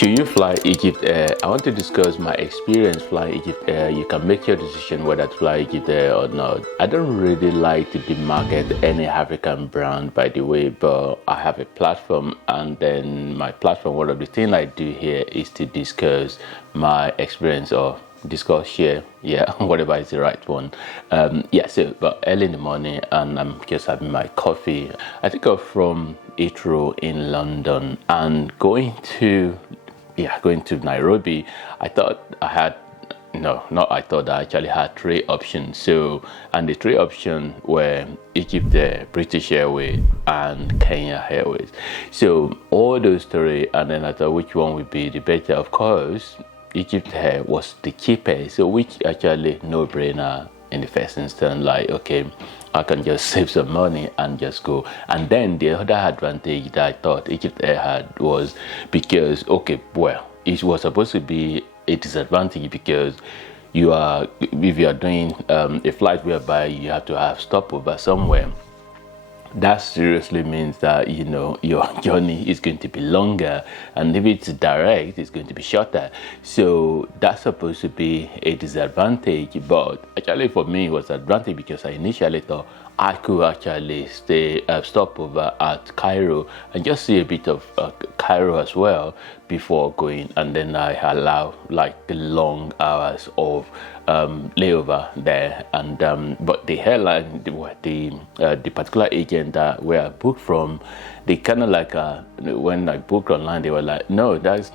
Should you fly Egypt Air? I want to discuss my experience flying Egypt Air. You can make your decision whether to fly Egypt Air or not. I don't really like to demarket any African brand, by the way, but I have a platform, and then my platform, one of the things I do here is to discuss my experience or discuss, share, yeah, whatever is the right one. But early in the morning, and I'm just having my coffee. I took off from Heathrow in London and going to Nairobi. I thought I had no, not I thought I actually had three options. So, and the three options were Egypt Air, British Airways, and Kenya Airways. So all those three, and then I thought which one would be the better. Of course, Egypt Air was the cheapest, so which actually no-brainer in the first instance. Like, okay, I can just save some money and just go. And then the other advantage that I thought Egypt Air had was because, okay, well, it was supposed to be a disadvantage because if you are doing a flight whereby you have to have stopover somewhere, that seriously means that your journey is going to be longer, and if it's direct, it's going to be shorter. So that's supposed to be a disadvantage, but actually for me it was an advantage because I initially thought I could actually stop over at Cairo and just see a bit of Cairo as well before going, and then I allow like the long hours of layover there. And but the airline, the particular agent that where I booked from, they kind of like when I booked online, they were like, no, that's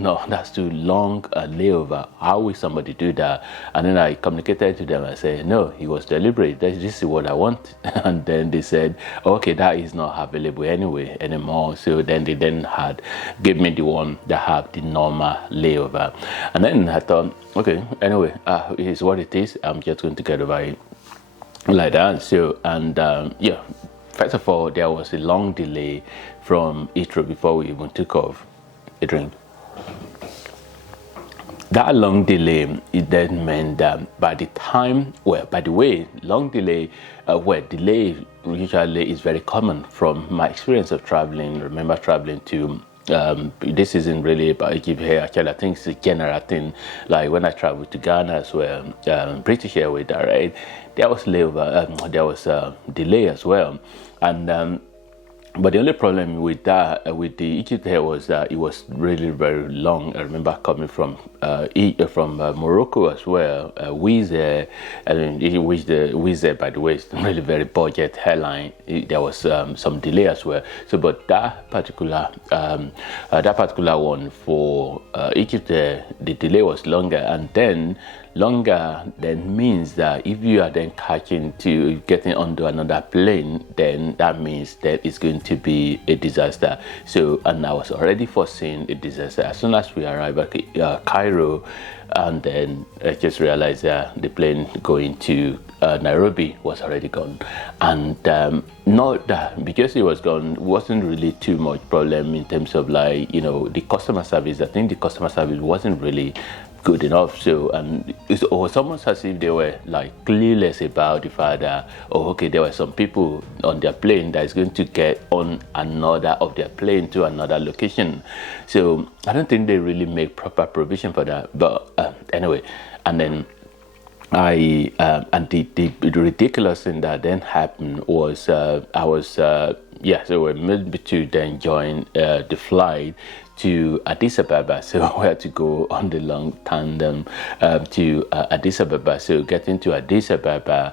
too long a layover. How will somebody do that? And then I communicated to them. I said, no, it was deliberate. This is what I want. And then they said, okay, that is not available anymore. So then they gave me the one that have the normal layover. And then I thought, okay, anyway, it is what it is. I'm just going to get over it like that. So, and first of all, there was a long delay from Heathrow before we even took off. A drink. That long delay, it then meant that by the time, well, by the way, long delay, delay usually is very common from my experience of traveling. Remember traveling to this isn't really about Egypt here. Actually, I think it's a general thing. Like when I traveled to Ghana as well, British Airways direct, there was layover, there was a delay as well, and but the only problem with that, with the Egypt Air, was that it was really very long. I remember coming from Morocco as well. Wizz Air, Wizz Air, by the way, is really very budget airline. There was some delay as well. So, but that particular one for Egypt Air, the delay was longer, and then longer then means that if you are then getting onto another plane, then that means that it's going to be a disaster. So, and I was already foreseeing a disaster as soon as we arrived at Cairo, and then I just realized that the plane going to Nairobi was already gone. And not that because it was gone wasn't really too much problem in terms of like the customer service. I think the customer service wasn't really good enough. So, and it's almost as if they were like clueless about the fact that, oh, okay, there were some people on their plane that is going to get on another of their plane to another location. So I don't think they really make proper provision for that. But anyway, and then and the ridiculous thing that then happened was so we made to then join the flight to Addis Ababa. So we had to go on the long tandem to Addis Ababa. So getting to Addis Ababa,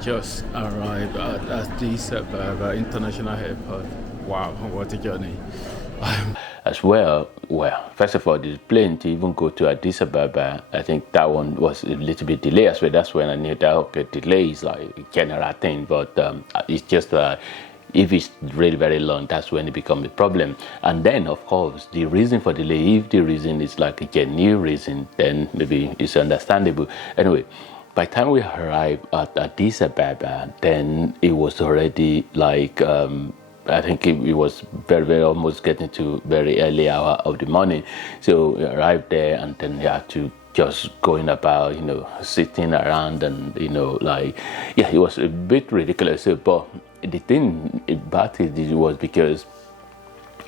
just arrived at Addis Ababa International Airport. Wow, what a journey. as well. Well, first of all, the plane to even go to Addis Ababa, I think that one was a little bit delayed as well. That's when I knew that, okay, delay is like a general thing, but it's just if it's really very long, that's when it becomes a problem. And then, of course, the reason for delay, if the reason is like a genuine reason, then maybe it's understandable. Anyway, by the time we arrived at Addis Ababa, then it was already like I think it was very, very almost getting to very early hour of the morning. So we arrived there, and then we had to just going about, sitting around, and it was a bit ridiculous. But the thing about it was because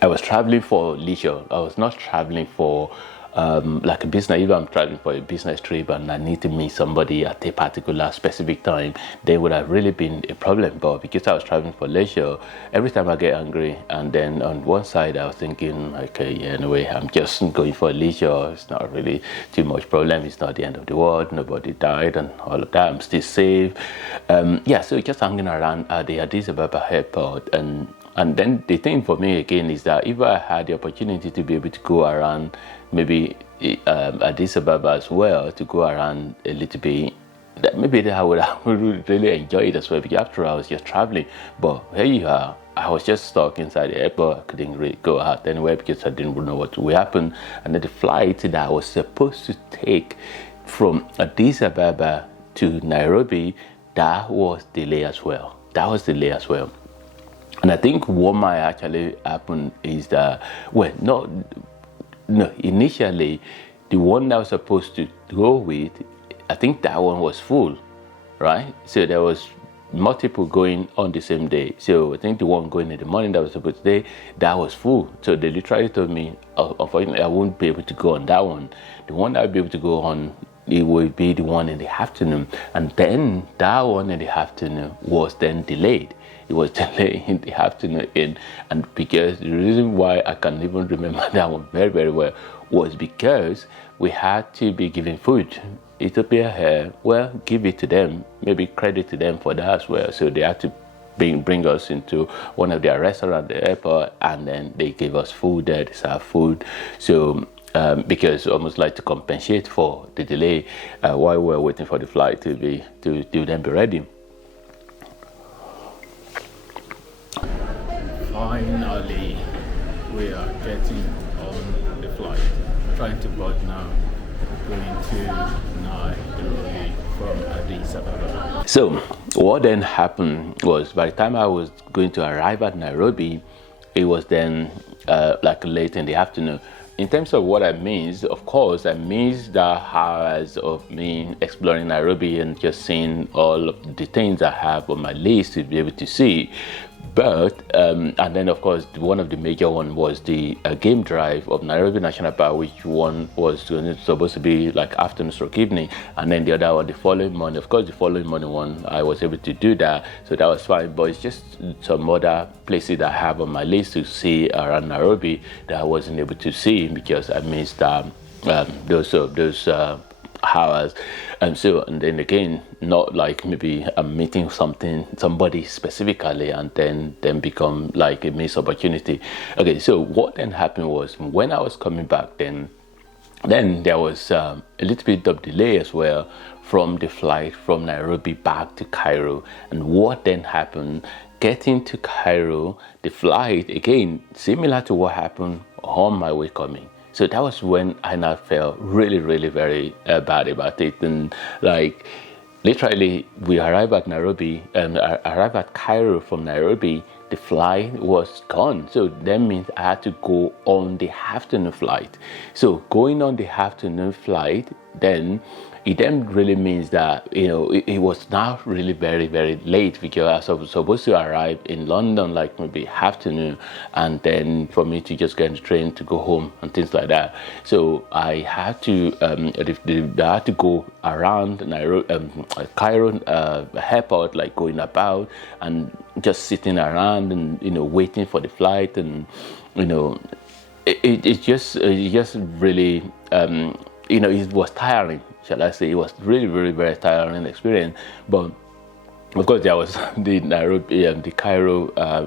I was traveling for leisure. I was not traveling for like a business. If I'm traveling for a business trip and I need to meet somebody at a particular specific time, there would have really been a problem. But because I was traveling for leisure, every time I get angry, and then on one side I was thinking, okay, yeah, anyway, I'm just going for leisure. It's not really too much problem. It's not the end of the world. Nobody died and all of that. I'm still safe. Yeah, so just hanging around at the Addis Ababa airport. And then the thing for me again is that if I had the opportunity to be able to go around, maybe Addis Ababa as well, to go around a little bit, that maybe I would really enjoy it as well, because after all, I was just traveling. But here you are, I was just stuck inside the airport. I couldn't really go out anywhere because I didn't know what would happen. And then the flight that I was supposed to take from Addis Ababa to Nairobi, that was delayed as well. And I think what might actually happen is that, well, no, initially, the one that I was supposed to go with, I think that one was full, right? So there was multiple going on the same day. So I think the one going in the morning that was supposed to take, that was full. So they literally told me, unfortunately, I won't be able to go on that one. The one that I'll be able to go on, it will be the one in the afternoon. And then that one in the afternoon was then delayed. It was delayed in the afternoon, and because the reason why I can even remember that one very, very well was because we had to be giving food. Ethiopia, well, give it to them, maybe credit to them for that as well. So they had to bring us into one of their restaurants at the airport, and then they gave us food there, they served food. So because almost like to compensate for the delay while we were waiting for the flight to then be ready. Finally, we are getting on the flight, trying to board now, going to Nairobi from Addis Ababa. So what then happened was, by the time I was going to arrive at Nairobi, it was then like late in the afternoon. In terms of what I missed, of course, I missed the hours of me exploring Nairobi and just seeing all of the things I have on my list to be able to see. But and then of course one of the major one was the game drive of Nairobi National Park, which one was supposed to be like afternoon stroke evening, and then the other one the following morning. Of course, the following morning one I was able to do that, so that was fine. But it's just some other places that I have on my list to see around Nairobi that I wasn't able to see because I missed those hours. And then again, not like maybe I'm meeting somebody specifically and then become like a missed opportunity. Okay, so what then happened was, when I was coming back, then there was a little bit of delay as well from the flight from Nairobi back to Cairo. And what then happened, getting to Cairo, the flight again similar to what happened on my way coming. So that was when I now felt really, really very bad about it. And like literally, we arrived at Cairo from Nairobi, the flight was gone. So that means I had to go on the afternoon flight. So going on the afternoon flight, then it then really means that, it was now really very, very late, because I was supposed to arrive in London like maybe afternoon, and then for me to just get on the train to go home and things like that. So I had to go around Cairo airport, like going about and just sitting around and waiting for the flight, and it just really it was tiring. Shall I say, it was really, very, very tiring experience. But of course, there was the Nairobi, the Cairo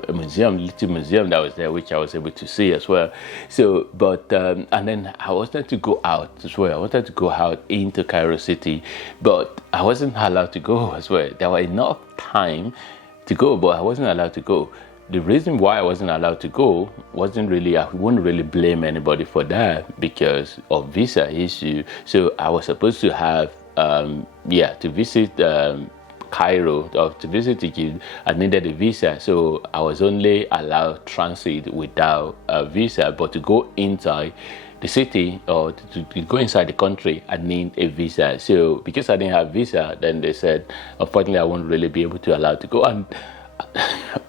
little museum that was there, which I was able to see as well. So, but and then I wanted to go out as well. I wanted to go out into Cairo city, but I wasn't allowed to go as well. There was enough time to go, but I wasn't allowed to go. The reason why I wasn't allowed to go wasn't really, I wouldn't really blame anybody for that, because of visa issue. So I was supposed to have, to visit Cairo, or to visit Egypt, I needed a visa. So I was only allowed transit without a visa, but to go inside the city or to go inside the country, I need a visa. So because I didn't have visa, then they said, unfortunately, I won't really be able to allow to go. And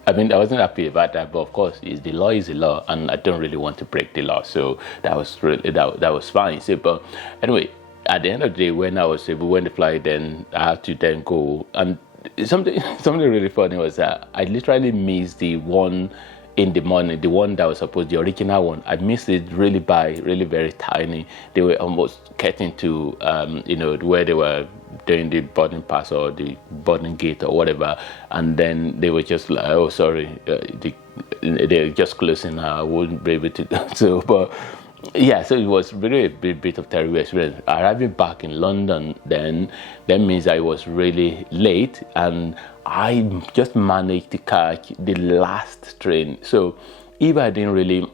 I mean, I wasn't happy about that, but of course, the law is the law, and I don't really want to break the law, so that was really that was fine. So, but anyway, at the end of the day, when I was able, when the flight, then I had to then go, and something really funny was that I literally missed the one in the morning, the one that was supposed, the original one. I missed it really by really very tiny. They were almost getting to where they were doing the boarding pass or the boarding gate or whatever, and then they were just like, oh sorry, they're just closing now, I wouldn't be able to. So but yeah, so it was really a bit of terrible experience. Arriving back in London, then that means I was really late, and I just managed to catch the last train. So if I didn't really,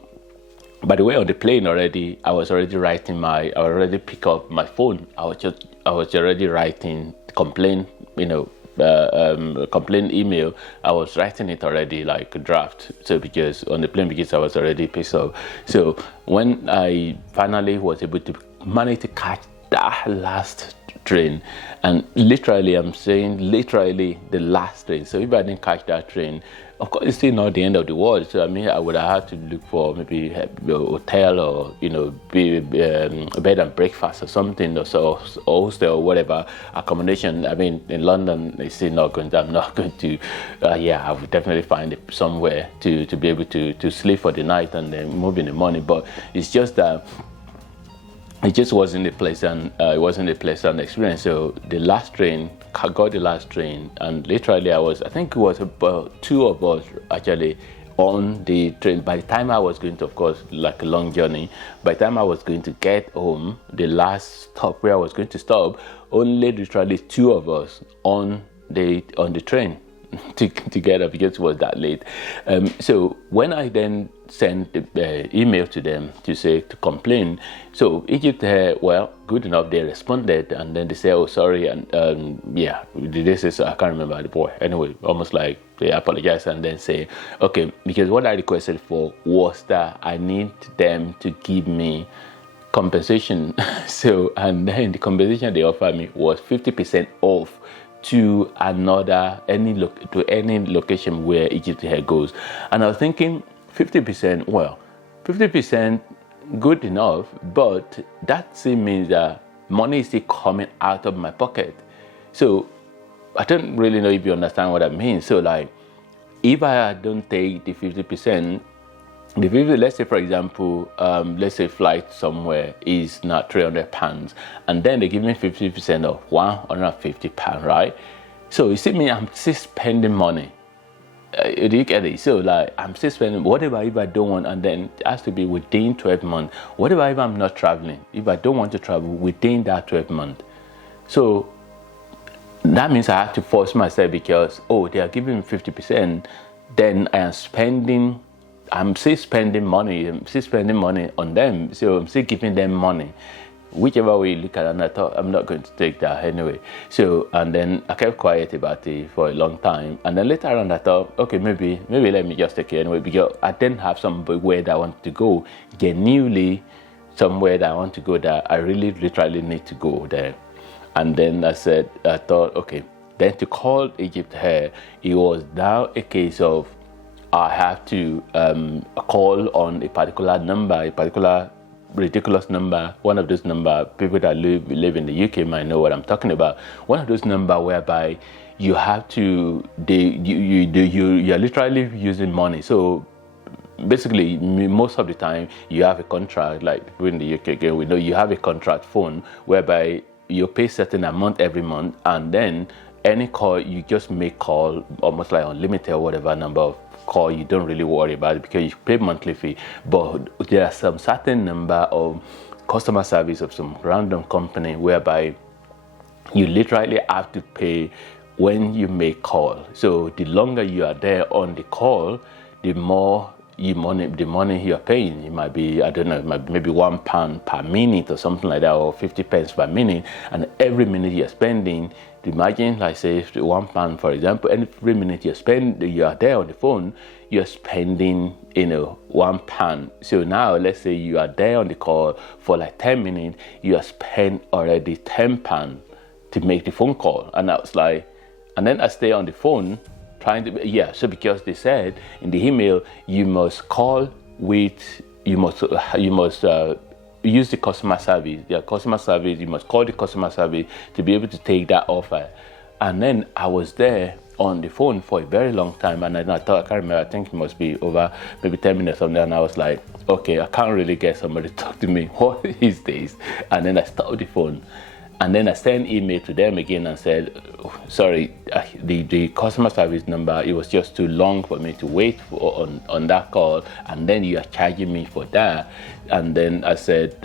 by the way, on the plane already, I already pick up my phone. I was already writing complaint, complaint email. I was writing it already like a draft. So because on the plane, because I was already pissed off. So when I finally was able to manage to catch that last train, and literally, I'm saying literally the last train. So if I didn't catch that train, of course, it's still not the end of the world. So I mean, I would have had to look for maybe a hotel or a bed and breakfast or something, or hostel or whatever accommodation. I mean, in London, it's still not going. I'm not going to. I would definitely find somewhere to be able to sleep for the night and then move in the morning. But it's just that. It just wasn't a pleasant. It wasn't a pleasant experience. So the last train, I got the last train, and literally I think it was about two of us actually on the train. By the time I was going to, of course, like a long journey, by the time I was going to get home, the last stop where I was going to stop, only literally two of us on the train together because it was that late. So when I then sent the email to them to complain, so Egypt, well, good enough, they responded, and then they say, oh sorry, and this is, I can't remember the boy, anyway, almost like they apologize and then say, okay, because what I requested for was that I need them to give me compensation. So, and then the compensation they offered me was 50% off to any location where Egypt Hair goes. And I was thinking 50%, well, 50% good enough, but that still means that money is still coming out of my pocket. So I don't really know if you understand what that means. So like, if I don't take the 50%, let's say, for example, let's say flight somewhere is not £300, and then they give me 50% of £150, right? So you see me, I'm still spending money. Do you get it? So like, I'm still spending whatever if I don't want, and then it has to be within 12 months. Whatever if I'm not traveling, if I don't want to travel within that 12 months. So that means I have to force myself because, they are giving me 50%, then I'm still spending money. I'm still spending money on them. So I'm still giving them money. Whichever way you look at it, and I thought I'm not going to take that anyway. So, and then I kept quiet about it for a long time. And then later on I thought, okay, maybe let me just take it anyway, because I didn't have somewhere that I wanted to go. Genuinely somewhere that I want to go, that I really literally need to go there. And then I thought, okay, then to call Egypt Hair, it was now a case of I have to call on a particular number, a particular ridiculous number, one of those number, people that live in the UK might know what I'm talking about. One of those number whereby you have to, you're literally using money. So basically, most of the time you have a contract, like people in the UK, again, we know you have a contract phone whereby you pay certain amount every month, and then any call, you just make call almost like unlimited or whatever number of call. You don't really worry about it because you pay monthly fee. But there are some certain number of customer service of some random company whereby you literally have to pay when you make call. So the longer you are there on the call, the more the money you're paying. It might be, I don't know, it might be maybe £1 per minute or something like that, or 50 pence per minute. And every minute you're spending, imagine, like say £1, for example, every minute you are there on the phone, you're spending, £1. So now let's say you are there on the call for like 10 minutes, you are spent already £10 to make the phone call. And I was like, and then I stay on the phone trying to, yeah, so because they said in the email, you must call with, you must use the customer service, you must call the customer service to be able to take that offer. And then I was there on the phone for a very long time, and I thought, I can't remember, I think it must be over maybe 10 minutes or something, and I was like, okay, I can't really get somebody to talk to me, what is this? And then I stopped the phone, and then I sent email to them again and said, oh, sorry, the customer service number, it was just too long for me to wait for, on that call, and then you are charging me for that. And then I said,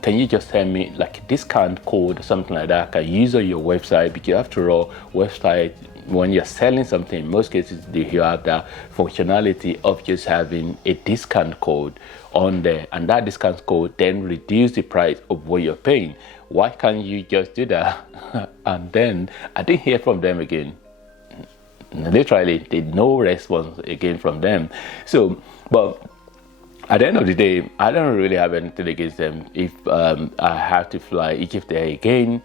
can you just send me like a discount code or something like that I can use on your website? Because after all, website, when you're selling something, in most cases you have the functionality of just having a discount code on there, and that discount code then reduce the price of what you're paying. Why can't you just do that? And then I didn't hear from them again. Literally, did no response again from them. So, but at the end of the day, I don't really have anything against them. If I have to fly Egypt there again,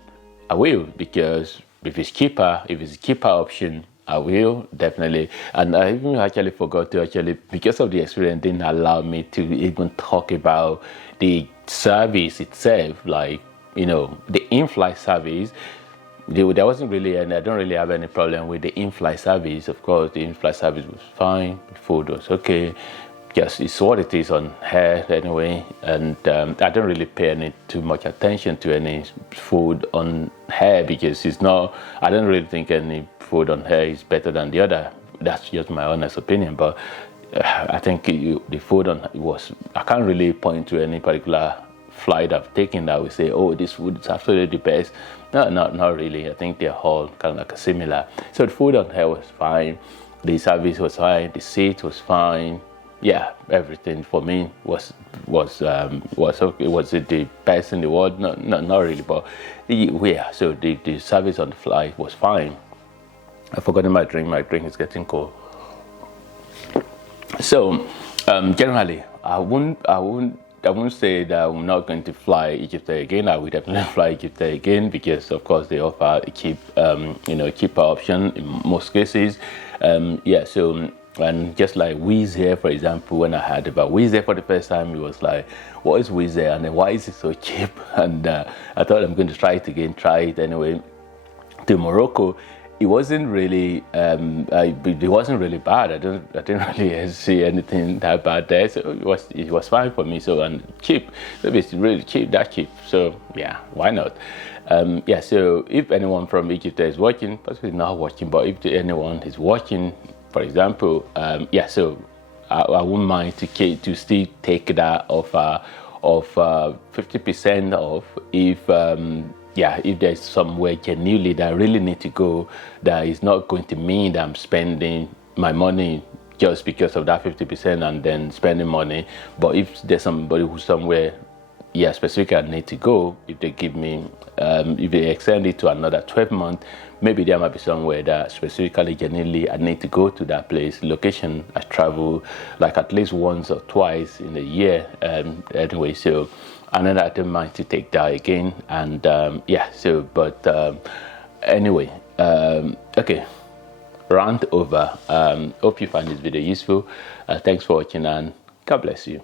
I will, because if it's a cheaper option, I will definitely. And I even actually forgot to because of the experience, didn't allow me to even talk about the service itself, like, you know, the in-flight service. There wasn't really, and I don't really have any problem with the in-flight service. Of course, the in-flight service was fine, the food was okay. Yes, it's what it is on here anyway, and I don't really pay any too much attention to any food on here, because it's not, I don't really think any food on here is better than the other. That's just my honest opinion, but I think the food on was, I can't really point to any particular flight I've taken that we say, oh, this food is absolutely the best. No, not really. I think they're all kind of like similar. So the food on here was fine, the service was fine, the seat was fine. Yeah, everything for me was okay. Was it the best in the world? No, not really. But yeah, so the service on the flight was fine. I forgot my drink. My drink is getting cold. So generally, I wouldn't say that I'm not going to fly Egypt again. I will definitely fly Egypt again, because of course they offer a cheaper option in most cases. Yeah, so. And just like Wizz Air, for example, when I heard about Wizz Air for the first time, it was like, what is Wizz Air? And then why is it so cheap? And I thought I'm going to try it again, anyway. To Morocco, it wasn't really, it wasn't really bad. I didn't really see anything that bad there. So it was fine for me. So, and cheap, so it's really cheap, that cheap. So yeah, why not? Yeah, so if anyone from Egypt is watching, possibly not watching, but if anyone is watching, for example, yeah, so I wouldn't mind to still take that offer of 50% off if yeah, if there's somewhere genuinely that I really need to go, that is not going to mean that I'm spending my money just because of that 50% and then spending money. But if there's somebody who's somewhere, yeah, specifically I need to go, if they give me, if they extend it to another 12 months, maybe there might be somewhere that specifically, genuinely, I need to go to that place, location. I travel like at least once or twice in a year, anyway, so, and then I don't mind to take that again. And yeah, so, but anyway, okay, rant over. Hope you find this video useful. Thanks for watching, and God bless you.